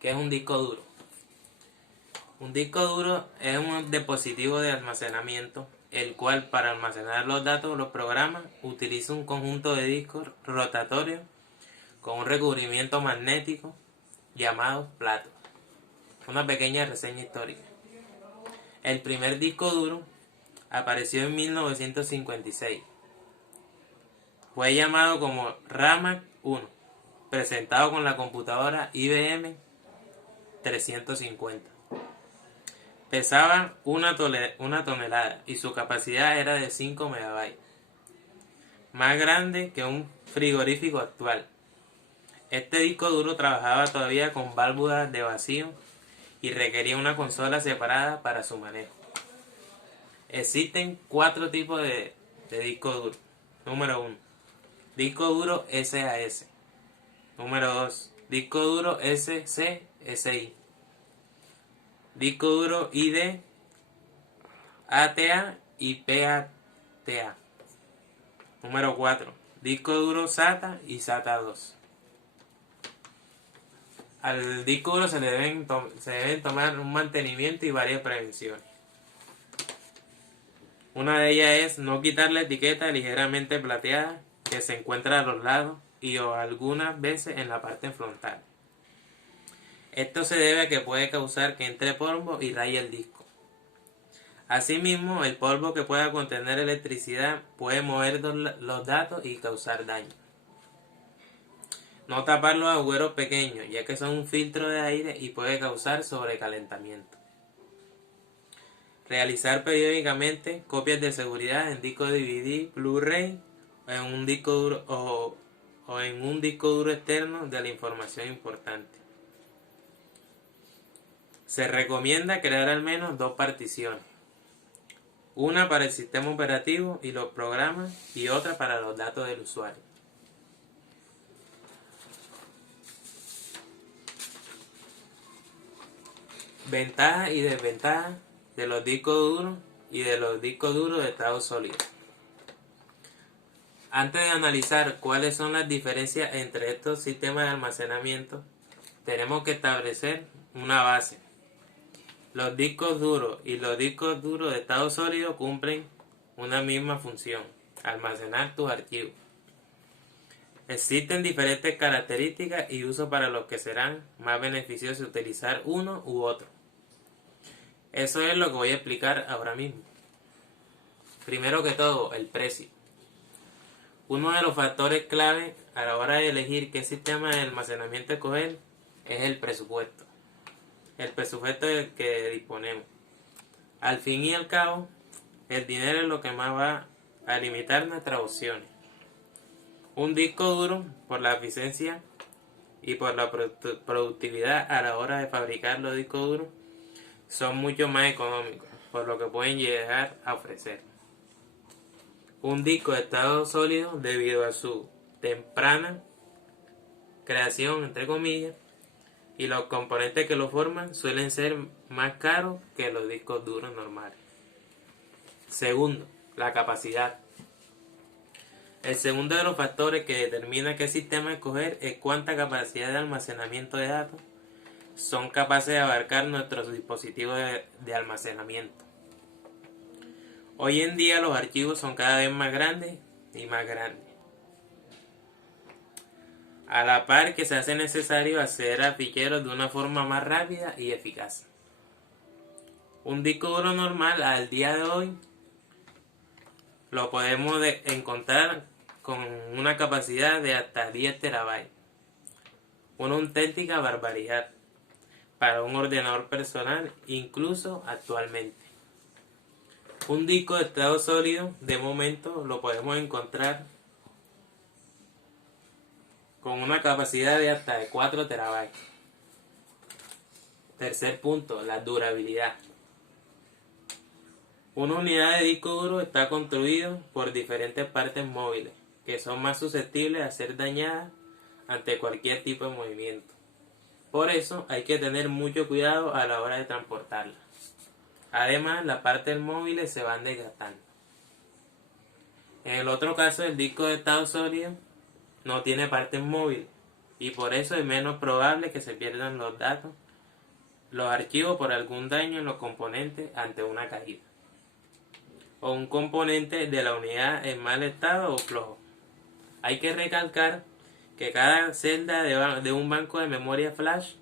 ¿Qué es un disco duro? Un disco duro es un dispositivo de almacenamiento, el cual para almacenar los datos de los programas utiliza un conjunto de discos rotatorios con un recubrimiento magnético llamado plato. Una pequeña reseña histórica. El primer disco duro apareció en 1956. Fue llamado como RAMAC 1, presentado con la computadora IBM 350. Pesaba una tonelada y su capacidad era de 5 megabytes, más grande que un frigorífico actual. Este disco duro trabajaba todavía con válvulas de vacío y requería una consola separada para su manejo. Existen 4 tipos de disco duro. Número 1. Disco duro SAS. Número 2. Disco duro SCSI. Disco duro ID, ATA y PATA. Número 4. Disco duro SATA y SATA 2. Al disco duro se deben tomar un mantenimiento y varias prevenciones. Una de ellas es no quitar la etiqueta ligeramente plateada que se encuentra a los lados y o algunas veces en la parte frontal. Esto se debe a que puede causar que entre polvo y raye el disco. Asimismo, el polvo que pueda contener electricidad puede mover los datos y causar daño. No tapar los agujeros pequeños, ya que son un filtro de aire y puede causar sobrecalentamiento. Realizar periódicamente copias de seguridad en disco DVD, Blu-ray o en un disco duro externo de la información importante. Se recomienda crear al menos 2 particiones. Una para el sistema operativo y los programas y otra para los datos del usuario. Ventajas y desventajas de los discos duros y de los discos duros de estado sólido. Antes de analizar cuáles son las diferencias entre estos sistemas de almacenamiento, tenemos que establecer una base. Los discos duros y los discos duros de estado sólido cumplen una misma función: almacenar tus archivos. Existen diferentes características y usos para los que serán más beneficioso utilizar uno u otro. Eso es lo que voy a explicar ahora mismo. Primero que todo, el precio. Uno de los factores clave a la hora de elegir qué sistema de almacenamiento escoger es el presupuesto. El presupuesto del que disponemos. Al fin y al cabo, el dinero es lo que más va a limitar nuestras opciones. Un disco duro, por la eficiencia y por la productividad a la hora de fabricar los discos duros, son mucho más económicos, por lo que pueden llegar a ofrecer. Un disco de estado sólido, debido a su temprana creación, entre comillas, y los componentes que lo forman suelen ser más caros que los discos duros normales. Segundo, la capacidad. El segundo de los factores que determina qué sistema escoger es cuánta capacidad de almacenamiento de datos son capaces de abarcar nuestros dispositivos de almacenamiento. Hoy en día los archivos son cada vez más grandes y más grandes, a la par que se hace necesario acceder a ficheros de una forma más rápida y eficaz. Un disco duro normal al día de hoy lo podemos encontrar con una capacidad de hasta 10 terabytes, una auténtica barbaridad para un ordenador personal, incluso actualmente. Un disco de estado sólido, de momento, lo podemos encontrar con una capacidad de hasta de 4 terabytes. Tercer punto, la durabilidad. Una unidad de disco duro está construido por diferentes partes móviles, que son más susceptibles a ser dañadas ante cualquier tipo de movimiento. Por eso hay que tener mucho cuidado a la hora de transportarla. Además, las partes móviles se van desgastando. En el otro caso, el disco de estado sólido no tiene partes móviles, y por eso es menos probable que se pierdan los archivos por algún daño en los componentes ante una caída, o un componente de la unidad en mal estado o flojo. Hay que recalcar que cada celda de un banco de memoria flash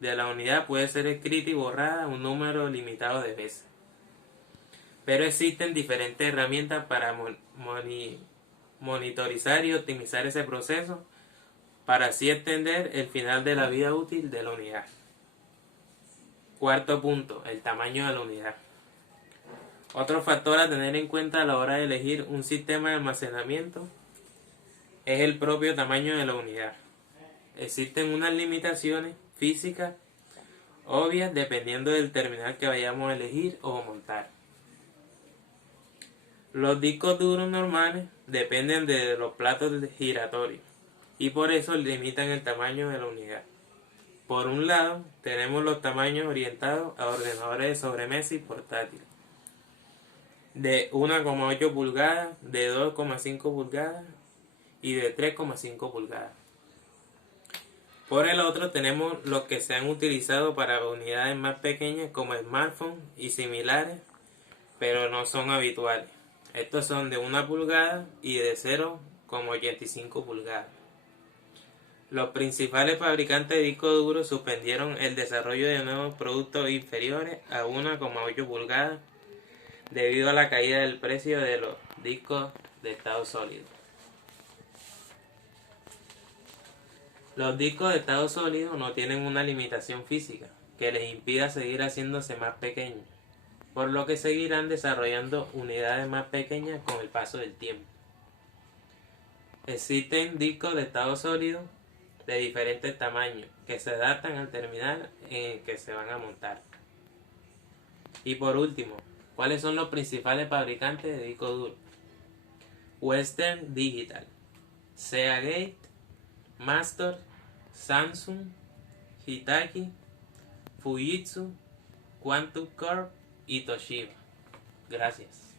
de la unidad puede ser escrita y borrada un número limitado de veces. Pero existen diferentes herramientas para monitorizar y optimizar ese proceso para así extender el final de la vida útil de la unidad. Cuarto punto, el tamaño de la unidad. Otro factor a tener en cuenta a la hora de elegir un sistema de almacenamiento es el propio tamaño de la unidad. Existen unas limitaciones físicas obvias dependiendo del terminal que vayamos a elegir o montar. Los discos duros normales dependen de los platos giratorios y por eso limitan el tamaño de la unidad. Por un lado, tenemos los tamaños orientados a ordenadores de sobremesa y portátiles, de 1,8 pulgadas, de 2,5 pulgadas y de 3,5 pulgadas. Por el otro tenemos los que se han utilizado para unidades más pequeñas como smartphones y similares, pero no son habituales. Estos son de 1 pulgada y de 0,85 pulgadas. Los principales fabricantes de discos duros suspendieron el desarrollo de nuevos productos inferiores a 1,8 pulgadas debido a la caída del precio de los discos de estado sólido. Los discos de estado sólido no tienen una limitación física que les impida seguir haciéndose más pequeños, por lo que seguirán desarrollando unidades más pequeñas con el paso del tiempo. Existen discos de estado sólido de diferentes tamaños que se adaptan al terminal en el que se van a montar. Y por último, ¿cuáles son los principales fabricantes de discos duros? Western Digital, Seagate, Master, Samsung, Hitachi, Fujitsu, Quantum Corp y Toshiba. Gracias.